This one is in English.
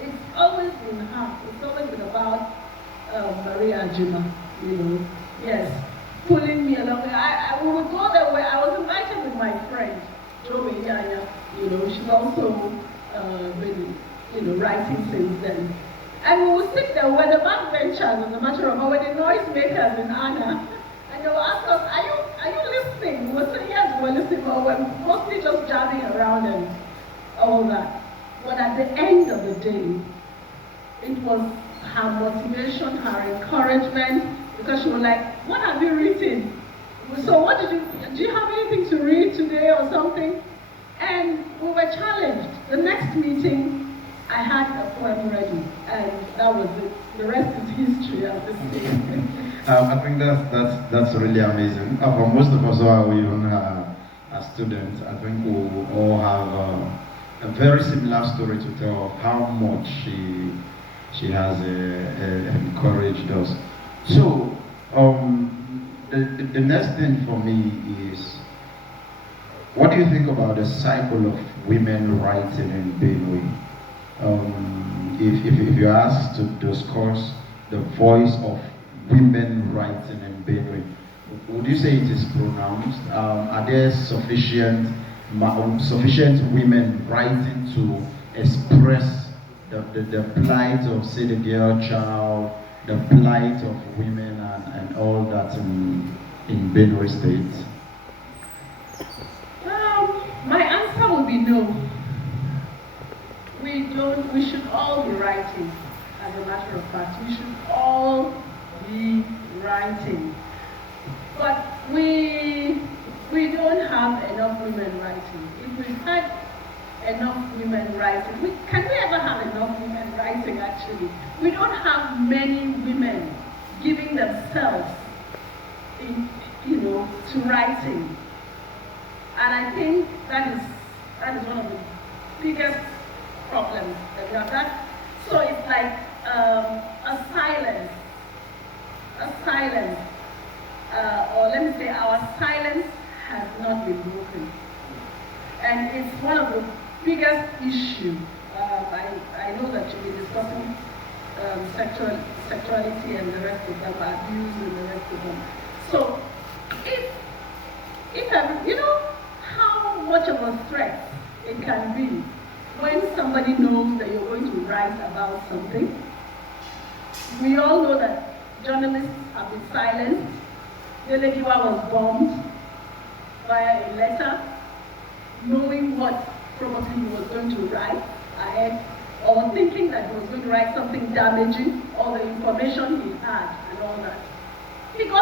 it's always been her. It's always been about Maria Jima, you know. Yes, pulling me along. I would go there where I was invited with my friend, Joe Yaya. You know, she's also been, you know, writing since then. And we would sit there where the backbenchers, as a matter of fact, where the noisemakers in Anna, and they will ask us, are you listening? We would say, yes, we're listening, but we're mostly just jabbing around and all that. But at the end of the day, it was her motivation, her encouragement, because she was like, what have you written? So what do you have anything to read today or something? And we were challenged. The next meeting, I had a poem ready, and that was it. The rest is history at this stage. I think that's really amazing. For most of us who are even a student, I think we all have a very similar story to tell of how much she has encouraged us. So the next thing for me is, what do you think about the cycle of women writing in Benue? If you're asked to discuss the voice of women writing in Benue, would you say it is pronounced? Are there sufficient women writing to express the plight of, say, the girl child, the plight of women and all that in Benue State? My answer would be no. We should all be writing, as a matter of fact. We should all be writing. But we don't have enough women writing. If we had enough women writing, can we ever have enough women writing actually? We don't have many women giving themselves to writing. And I think that is one of the biggest problems that we have. So it's like a silence, or let me say our silence has not been broken. And it's one of the biggest issues. I know that you'll be discussing sexuality and the rest of them, abuse and the rest of them. So if you know how much of a threat it can be when somebody knows that you're going to write about something. We all know that journalists have been silenced. Delegiwa was bombed via a letter, knowing what probably he was going to write ahead, or thinking that he was going to write something damaging, all the information he had and all that. He got